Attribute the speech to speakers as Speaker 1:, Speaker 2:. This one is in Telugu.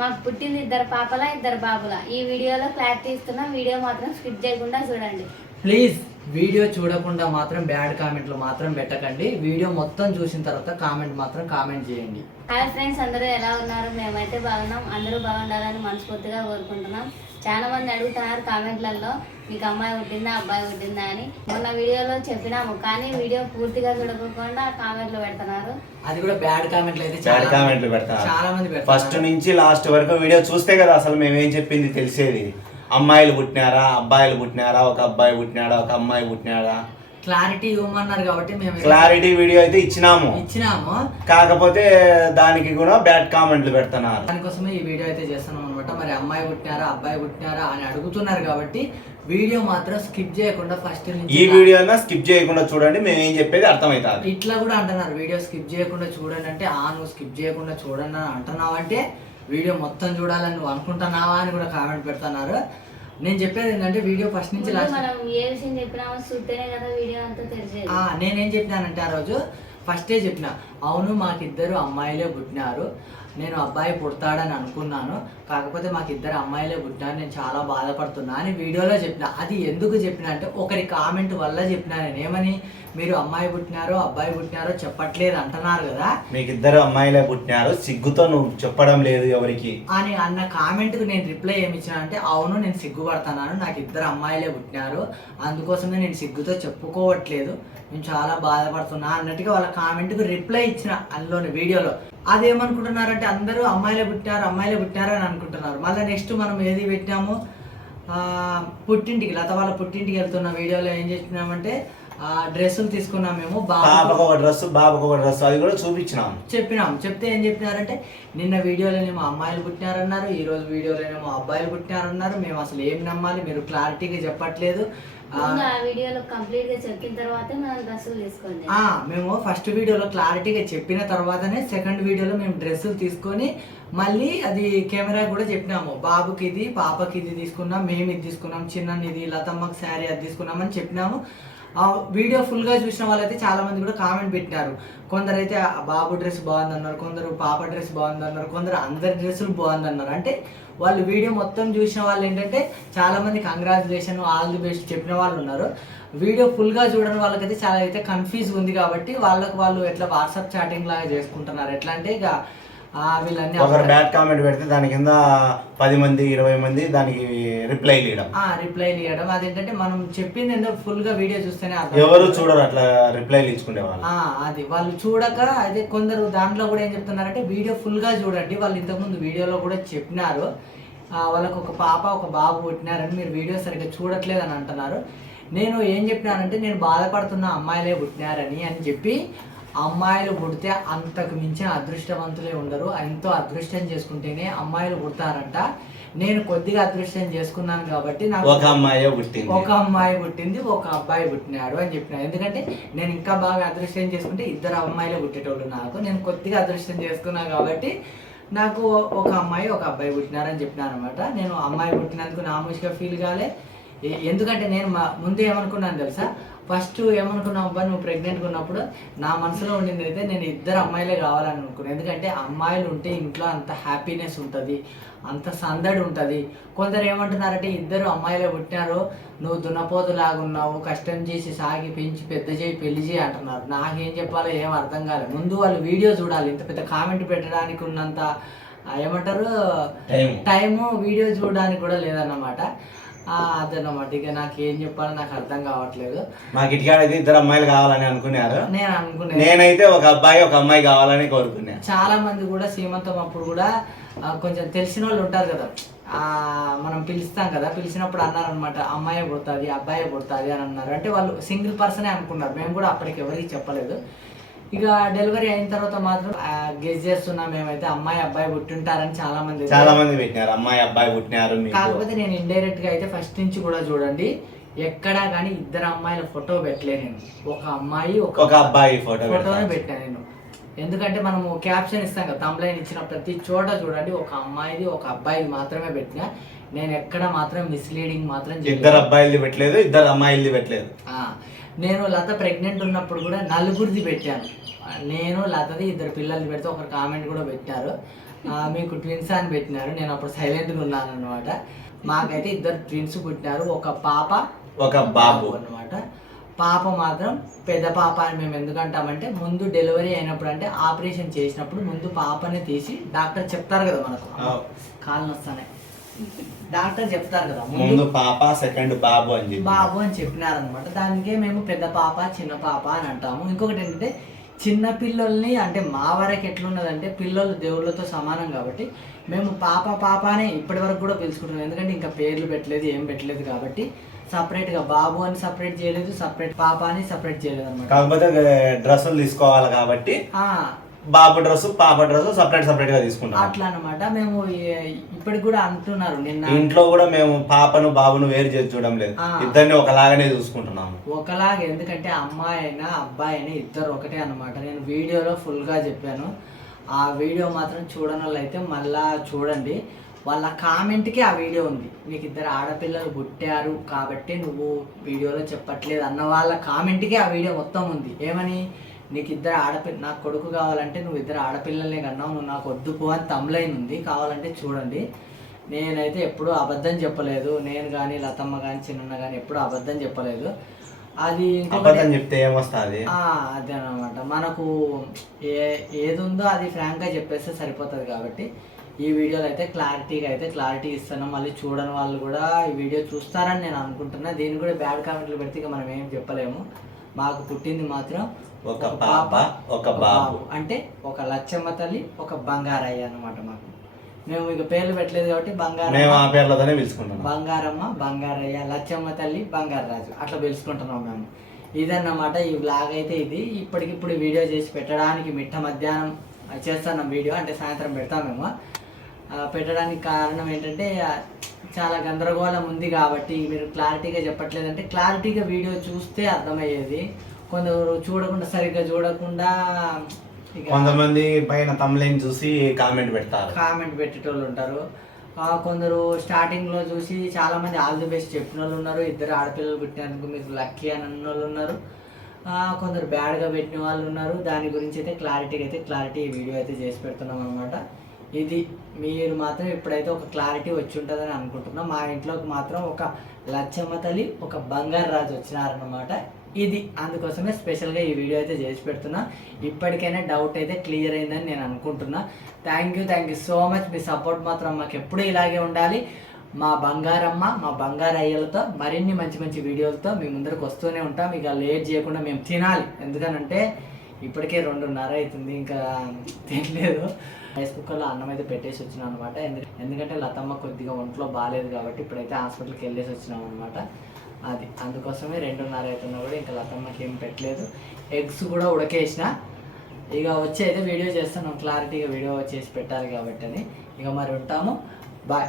Speaker 1: మాకు పుట్టింది ఇద్దరు పాపల ఇద్దరు బాబుల. ఈ వీడియోలో క్లారిటీ ఇస్తున్నాం వీడియో మాత్రం స్కిప్ చేయకుండా చూడండి.
Speaker 2: ప్లీజ్. వీడియో చూడకుండా మాత్రం బ్యాడ్ కామెంట్లు మాత్రం పెట్టకండి. వీడియో మొత్తం చూసిన తర్వాత కామెంట్ మాత్రం కామెంట్ చేయండి.
Speaker 1: హాయ్ ఫ్రెండ్స్ అందరూ ఎలా ఉన్నారు? మేమైతే బాగున్నాం. అందరూ బాగుండాలని మనస్ఫూర్తిగా కోరుకుంటున్నాం. చాలా మంది అడుగుతున్నారు కామెంట్లలో మీకు అమ్మాయి పుట్టిందా అబ్బాయి పుట్టిందా అని. మొన్న వీడియోలో చెప్పినాము కానీ వీడియో పూర్తిగా చూడకుండా కామెంట్లు పెడుతున్నారు.
Speaker 2: అది కూడా బ్యాడ్ కామెంట్లు అయితే చాలా
Speaker 3: కామెంట్లు పెడతారు.
Speaker 2: చాలా మంది
Speaker 3: ఫస్ట్ నుంచి లాస్ట్ వరకు వీడియో చూస్తే కదా అసలు మేము ఏం చెప్పింది తెలిసేది. అమ్మాయిలు పుట్టినారా అబ్బాయిలు పుట్టినారా ఒక అబ్బాయి పుట్టినాడా ఒక అమ్మాయి పుట్టినాడా?
Speaker 2: క్లారిటీ ఇవ్వమన్నారు కాబట్టి మేము
Speaker 3: క్లారిటీ వీడియో అయితే ఇచ్చినాము.
Speaker 2: ఇచ్చినాము.
Speaker 3: కాకపోతే దానికి కూడా బ్యాడ్ కామెంట్లు పెడుతున్నారు.
Speaker 2: దానికోసమే ఈ వీడియో అయితే చేస్తున్నాం అనమాట మరి అమ్మాయి పుట్టినారా అబ్బాయి పుట్టినారా అని అడుగుతున్నారు కాబట్టి వీడియో మాత్రం స్కిప్ చేయకుండా ఫస్ట్
Speaker 3: ఈ వీడియో స్కిప్ చేయకుండా చూడండి మేము ఏం చెప్పేది అర్థమవుతుంది.
Speaker 2: ఇట్లా కూడా అంటున్నారు. వీడియో స్కిప్ చేయకుండా చూడండి అంటే ఆ నువ్వు స్కిప్ చేయకుండా చూడండి అని అంటున్నావు అంటే వీడియో మొత్తం చూడాలని నువ్వు అనుకుంటున్నావా అని కూడా కామెంట్ పెడుతున్నారు. నేను చెప్పేది ఏంటంటే వీడియో ఫస్ట్ నుంచి
Speaker 1: ముందు
Speaker 2: లాస్ట్
Speaker 1: మనం ఏ విషయం చెప్పినామో చూస్తేనే కదా వీడియో అంతా తెలిసేది.
Speaker 2: ఆ, నేనేం చెప్పినానంటే ఆ రోజు ఫస్టే చెప్పిన అవును మాకిద్దరు అమ్మాయిలే పుట్టినారు. నేను అబ్బాయి పుడతాడని అనుకున్నాను. కాకపోతే మాకు ఇద్దరు అమ్మాయిలే పుట్టినారు నేను చాలా బాధపడుతున్నా అని వీడియోలో చెప్పిన. అది ఎందుకు చెప్పిన అంటే ఒకరి కామెంట్ వల్ల చెప్పిన నేను. ఏమని? మీరు అమ్మాయి పుట్టినారో అబ్బాయి పుట్టినారో చెప్పట్లేదు అంటున్నారు కదా.
Speaker 3: మీకు ఇద్దరు అమ్మాయిలే పుట్టినారు. సిగ్గుతో నువ్వు చెప్పడం లేదు ఎవరికి.
Speaker 2: అని అన్న కామెంట్కి నేను రిప్లై ఏమి ఇచ్చిన అంటే అవును నేను సిగ్గుపడుతున్నాను. నాకు ఇద్దరు అమ్మాయిలే పుట్టినారు. అందుకోసమే నేను సిగ్గుతో చెప్పుకోవట్లేదు. నేను చాలా బాధపడుతున్నా అన్నట్టుగా వాళ్ళ కామెంట్కి రిప్లై ఇచ్చిన అందులోని వీడియోలో. అదేమనుకుంటున్నారంటే అందరూ అమ్మాయిలే పుట్టారు అమ్మాయిలే పుట్టారు అని అనుకుంటున్నారు. మళ్ళీ నెక్స్ట్ మనం ఏది పెట్టాము ఆ, పుట్టింటికి లత వాళ్ళ పుట్టింటికి వెళ్తున్న వీడియోలో ఏం చేసినామంటే ఆ డ్రెస్సులు తీసుకున్నాం మేము బాబు
Speaker 3: ఒక డ్రెస్ బాబుకు ఒక డ్రెస్ అది కూడా చూపించినాం.
Speaker 2: చెప్పినాం. చెప్తే ఏం చెప్పినారంటే నిన్న వీడియోలోనేమో అమ్మాయిలు పుట్టినారన్నారు ఈ రోజు వీడియోలోనేమో అబ్బాయిలు పుట్టినారన్నారు మేము అసలు ఏం నమ్మాలి మీరు క్లారిటీగా చెప్పట్లేదు. ఆ,
Speaker 1: ముందు ఆ వీడియోలో కంప్లీట్గా చెప్పిన తర్వాతే మనం డ్రెస్సులు తీసుకోండి.
Speaker 2: ఆ, మేము ఫస్ట్ వీడియోలో క్లారిటీగా చెప్పిన తర్వాతనే సెకండ్ వీడియోలో మేము డ్రెస్సులు తీసుకొని మళ్ళీ అది కెమెరా కూడా చెప్పినాము. బాబుకి ఇది పాపకి ఇది తీసుకున్నాం మేము ఇది తీసుకున్నాం చిన్న ఇది లతమ్మకి శారీ అది తీసుకున్నామని చెప్పినాము. ఆ వీడియో ఫుల్గా చూసిన వాళ్ళైతే చాలా మంది కూడా కామెంట్ పెట్టినారు. కొందరైతే బాబు డ్రెస్ బాగుందన్నారు. కొందరు పాప డ్రెస్ బాగుందన్నారు. కొందరు అందరి డ్రెస్సులు బాగుందన్నారు. అంటే వాళ్ళు వీడియో మొత్తం చూసిన వాళ్ళు ఏంటంటే చాలా మంది కంగ్రాచులేషన్ ఆల్ ది బెస్ట్ చెప్పిన వాళ్ళు ఉన్నారు. వీడియో ఫుల్గా చూడని వాళ్ళకైతే చాలా అయితే కన్ఫ్యూజ్ ఉంది కాబట్టి వాళ్ళకు వాళ్ళు ఎట్లా వాట్సాప్ చాటింగ్ లాగా చేసుకుంటున్నారు? ఎట్లా అంటే ఇక వీళ్ళన్నీ
Speaker 3: ఒకరు బ్యాడ్ కామెంట్ పెడితే దాని కింద పది మంది ఇరవై మంది దానికి రిప్లై ఇవ్వడం
Speaker 2: రిప్లై ఇవ్వడం అదేంటంటే మనం చెప్పింది ఏందో ఫుల్గా వీడియో చూస్తేనే
Speaker 3: ఎవరు చూడరు అట్లా రిప్లైలు ఇచ్చుకునే వాళ్ళు.
Speaker 2: అది. వాళ్ళు చూడక అదే కొందరు దాంట్లో కూడా ఏం చెప్తున్నారంటే వీడియో ఫుల్గా చూడండి. వాళ్ళు ఇంతకుముందు వీడియోలో కూడా చెప్పినారు. ఆ, వాళ్ళకు ఒక పాప ఒక బాబు పుట్టినారని మీరు వీడియో సరిగ్గా చూడట్లేదు అని అంటున్నారు. నేను ఏం చెప్పినానంటే నేను బాధపడుతున్న అమ్మాయిలే పుట్టినారని అని చెప్పి అమ్మాయిలు పుడితే అంతకు మించిన అదృష్టవంతులే ఉండరు. ఎంతో అదృష్టం చేసుకుంటేనే అమ్మాయిలు పుడతారంట. నేను కొద్దిగా అదృష్టం చేసుకున్నాను కాబట్టి నాకు
Speaker 3: ఒక అమ్మాయి పుట్టింది.
Speaker 2: ఒక అమ్మాయి పుట్టింది ఒక అబ్బాయి పుట్టినాడు అని చెప్పిన. ఎందుకంటే నేను ఇంకా బాగా అదృష్టం చేసుకుంటే ఇద్దరు అమ్మాయిలే పుట్టేటోళ్ళు నాకు. నేను కొద్దిగా అదృష్టం చేసుకున్నా కాబట్టి నాకు ఒక అమ్మాయి ఒక అబ్బాయి పుట్టినారని చెప్పినాను అనమాట నేను అమ్మాయి పుట్టినందుకు నామూషిగా ఫీల్ కాలే. ఎందుకంటే నేను మా- ముందు ఏమనుకున్నాను తెలుసా? ఫస్ట్ ఏమనుకున్నావు అబ్బా నువ్వు ప్రెగ్నెంట్గా ఉన్నప్పుడు నా మనసులో ఉండింది అయితే నేను ఇద్దరు అమ్మాయిలే కావాలని అనుకున్నాను ఎందుకంటే అమ్మాయిలు ఉంటే ఇంట్లో అంత హ్యాపీనెస్ ఉంటుంది అంత సందడి ఉంటుంది. కొందరు ఏమంటున్నారంటే ఇద్దరు అమ్మాయిలే పుట్టినారు నువ్వు దున్నపోతు లాగున్నావు కష్టం చేసి సాగి పెంచి పెద్ద చేయి పెళ్ళి చేయి అంటున్నారు. నాకేం చెప్పాలో ఏం అర్థం కాలేదు ముందు వాళ్ళు వీడియో చూడాలి ఇంత పెద్ద కామెంట్ పెట్టడానికి ఉన్నంత ఏమంటారు?
Speaker 3: టైం
Speaker 2: టైము వీడియో చూడడానికి కూడా లేదన్నమాట. అదన్నమాట ఇక నాకు ఏం చెప్పాలో నాకు అర్థం కావట్లేదు.
Speaker 3: మాకు ఇటుకాడైతే ఇద్దరు అమ్మాయిలు కావాలని అనుకున్నారు.
Speaker 2: నేను అనుకున్నాను
Speaker 3: నేనైతే ఒక అబ్బాయి ఒక అమ్మాయి కావాలని కోరుకున్నా.
Speaker 2: చాలా మంది కూడా సీమంతం అప్పుడు కూడా కొంచెం తెలిసిన వాళ్ళు ఉంటారు కదా. ఆ, మనం పిలుస్తాం కదా. పిలిచినప్పుడు అన్నారనమాట అమ్మాయి పుడుతుంది అబ్బాయి పుడుతుంది అని అన్నారు. అంటే వాళ్ళు సింగిల్ పర్సనే అనుకున్నారు. మేము కూడా అప్పటికి ఎవరికి చెప్పలేదు. ఇక డెలివరీ అయిన తర్వాత మాత్రం గెస్ చేస్తున్నాం మేమైతే అమ్మాయి అబ్బాయి పుట్టింటారని చాలా మంది
Speaker 3: చాలా మంది పెట్టినారు. అమ్మాయి అబ్బాయి పుట్టినారు
Speaker 2: కాకపోతే నేను ఇండైరెక్ట్గా అయితే ఫస్ట్ నుంచి కూడా చూడండి ఎక్కడా కానీ ఇద్దరు అమ్మాయిల ఫోటో పెట్టలే నేను. ఒక అమ్మాయి ఒక
Speaker 3: అబ్బాయి ఫోటో
Speaker 2: ఫోటోనే పెట్టాను నేను. ఎందుకంటే మనము క్యాప్షన్ ఇస్తాం కదా తమ్లైన్ ఇచ్చిన ప్రతి చోట చూడండి ఒక అమ్మాయిది ఒక అబ్బాయిది మాత్రమే పెట్టినా నేను ఎక్కడ మాత్రం మిస్లీడింగ్ మాత్రం.
Speaker 3: ఇద్దరు అబ్బాయిలది పెట్టలేదు ఇద్దరు అమ్మాయిలది పెట్టలేదు.
Speaker 2: నేను లత ప్రెగ్నెంట్ ఉన్నప్పుడు కూడా నలుగురిది పెట్టాను. నేను లతది ఇద్దరు పిల్లల్ని పెడితే ఒకరు కామెంట్ కూడా పెట్టారు. మీకు ట్విన్స్ అని పెట్టినారు. నేను అప్పుడు సైలెంట్గా ఉన్నాను అనమాట మాకైతే ఇద్దరు ట్విన్స్ పుట్టినారు. ఒక పాప
Speaker 3: ఒక బాబు.
Speaker 2: అన్నమాట. పాప మాత్రం పెద్ద పాప అని మేము ఎందుకంటామంటే ముందు డెలివరీ అయినప్పుడు అంటే ఆపరేషన్ చేసినప్పుడు ముందు పాపని తీసి డాక్టర్ చెప్తారు కదా మనకు. కాళ్ళు వస్తాయి డాక్టర్ చెప్తారు కదా
Speaker 3: ముందు పాప సెకండ్ బాబు అని చెప్పి.
Speaker 2: బాబు అని చెప్పినారనమాట దానికే మేము పెద్ద పాప చిన్న పాప అని అంటాము. ఇంకొకటి ఏంటంటే చిన్న పిల్లల్ని అంటే మా వరకు ఎట్లున్నదంటే పిల్లలు దేవుళ్ళతో సమానం కాబట్టి మేము పాప పాప అనే ఇప్పటి వరకు కూడా పిలుచుకుంటున్నాం. ఎందుకంటే ఇంకా పేర్లు పెట్టలేదు ఏం పెట్టలేదు కాబట్టి సపరేట్గా బాబు అని సపరేట్ చేయలేదు సపరేట్ పాప అని సపరేట్ చేయలేదు అనమాట
Speaker 3: కాకపోతే డ్రెస్సులు తీసుకోవాలి కాబట్టి బాబు డ్రెస్ పాప డ్రెస్ సపరేట్ సపరేట్గా తీసుకుంటాం
Speaker 2: అట్లా అనమాట మేము ఇప్పటికి కూడా అంటున్నారు నిన్న.
Speaker 3: ఇంట్లో కూడా మేము పాపను బాబును వేరు చేసి చూడడం లేదు. ఇద్దరిని ఒకలాగానే చూసుకుంటున్నాము.
Speaker 2: ఒకలాగా ఎందుకంటే అమ్మాయి అయినా అబ్బాయి అయినా ఇద్దరు ఒకటే అనమాట నేను వీడియోలో ఫుల్గా చెప్పాను. ఆ వీడియో మాత్రం చూడని వాళ్ళు అయితే మళ్ళా చూడండి. వాళ్ళ కామెంట్కి ఆ వీడియో ఉంది. నీకు ఇద్దరు ఆడపిల్లలు పుట్టారు కాబట్టి నువ్వు వీడియోలో చెప్పట్లేదు అన్న వాళ్ళ కామెంట్కి ఆ వీడియో మొత్తం ఉంది. ఏమని? నీకు ఇద్దరు ఆడపిల్ల నాకు కొడుకు కావాలంటే నువ్వు ఇద్దరు ఆడపిల్లల్ని కన్నావు నువ్వు నాకు వద్దు పో అని తమ్లైన్ ఉంది కావాలంటే చూడండి. నేనైతే ఎప్పుడూ అబద్ధం చెప్పలేదు. నేను కానీ లతమ్మ కానీ చిన్న కానీ ఎప్పుడూ అబద్ధం చెప్పలేదు. అది
Speaker 3: అబద్ధం చెప్తే ఏమొస్తుంది?
Speaker 2: అదే అనమాట మనకు ఏ ఏది ఉందో అది ఫ్రాంక్గా చెప్పేస్తే సరిపోతుంది కాబట్టి ఈ వీడియోలో అయితే క్లారిటీగా అయితే క్లారిటీ ఇస్తాను. మళ్ళీ చూడని వాళ్ళు కూడా ఈ వీడియో చూస్తారని నేను అనుకుంటున్నా. దీన్ని కూడా బ్యాడ్ కామెంట్లు పెడితే ఇక మనం ఏం చెప్పలేము. మాకు పుట్టింది మాత్రం
Speaker 3: ఒక పాప ఒక బాబు.
Speaker 2: అంటే ఒక లచ్చమ్మ తల్లి ఒక బంగారయ్య అన్నమాట మాకు. మేము ఇక పేర్లు పెట్టలేదు కాబట్టి
Speaker 3: మేము
Speaker 2: బంగారమ్మ
Speaker 3: ఆ పేర్లతోనే పిలుచుకుంటున్నాం.
Speaker 2: బంగారమ్మ బంగారయ్య లచ్చమ్మ తల్లి బంగారరాజు. అట్లా పిలుచుకుంటున్నాం మేము. ఇదన్నమాట ఈ బ్లాగ్ అయితే ఇది. ఇప్పటికిప్పుడు వీడియో చేసి పెట్టడానికి మిట్ట మధ్యాహ్నం చేస్తున్నాం వీడియో. అంటే సాయంత్రం పెడతాం మేము. ఆ, పెట్టడానికి కారణం ఏంటంటే ఆ, చాలా గందరగోళం ఉంది కాబట్టి మీరు క్లారిటీగా చెప్పట్లేదంటే క్లారిటీగా వీడియో చూస్తే అర్థమయ్యేది. కొందరు చూడకుండా సరిగ్గా చూడకుండా
Speaker 3: కొంతమంది పైన తమ్లైన్ చూసి కామెంట్ పెడతారు.
Speaker 2: కామెంట్ పెట్టేటోళ్ళు ఉంటారు. కొందరు స్టార్టింగ్లో చూసి చాలా మంది ఆల్ ది బెస్ట్ చెప్పిన వాళ్ళు ఉన్నారు. ఇద్దరు ఆడపిల్లలు పుట్టినందుకు మీకు లక్కీ అని అన్న వాళ్ళు ఉన్నారు కొందరు బ్యాడ్గా పెట్టిన వాళ్ళు ఉన్నారు. దాని గురించి అయితే క్లారిటీగా అయితే క్లారిటీ వీడియో అయితే చేసి పెడుతున్నాం అనమాట ఇది మీరు మాత్రం ఇప్పుడైతే ఒక క్లారిటీ వచ్చి ఉంటుందని అనుకుంటున్నాం మా ఇంట్లోకి మాత్రం ఒక లచ్చమ్మ తల్లి ఒక బంగారు రాజు వచ్చినారనమాట ఇది. అందుకోసమే స్పెషల్గా ఈ వీడియో అయితే చేసి పెడుతున్నా. ఇప్పటికైనా డౌట్ అయితే క్లియర్ అయిందని నేను అనుకుంటున్నా. Thank you thank you so much me support మాత్రం మాకు ఎప్పుడూ ఇలాగే ఉండాలి. మా బంగారమ్మ మా బంగారు అయ్యలతో మరిన్ని మంచి మంచి వీడియోలతో మీ ముందరకు వస్తూనే ఉంటాం. ఇక లేట్ చేయకుండా మేము తినాలి. ఎందుకనంటే ఇప్పటికే రెండున్నర అవుతుంది ఇంకా తినలేదు. రైస్ కుక్కర్లో అన్నం అయితే పెట్టేసి వచ్చినాం అనమాట ఎందుకంటే లతమ్మ కొద్దిగా ఒంట్లో బాగాలేదు కాబట్టి ఇప్పుడైతే హాస్పిటల్కి వెళ్ళేసి వచ్చినాం అనమాట అది. అందుకోసమే రెండున్నర అవుతున్నా కూడా ఇంకా లతమ్మకి ఏం పెట్టలేదు. ఎగ్స్ కూడా ఉడకేసిన. ఇక వచ్చి అయితే వీడియో చేస్తాను. క్లారిటీగా వీడియో చేసి పెట్టాలి కాబట్టి అని. ఇక మరి ఉంటాము. బాయ్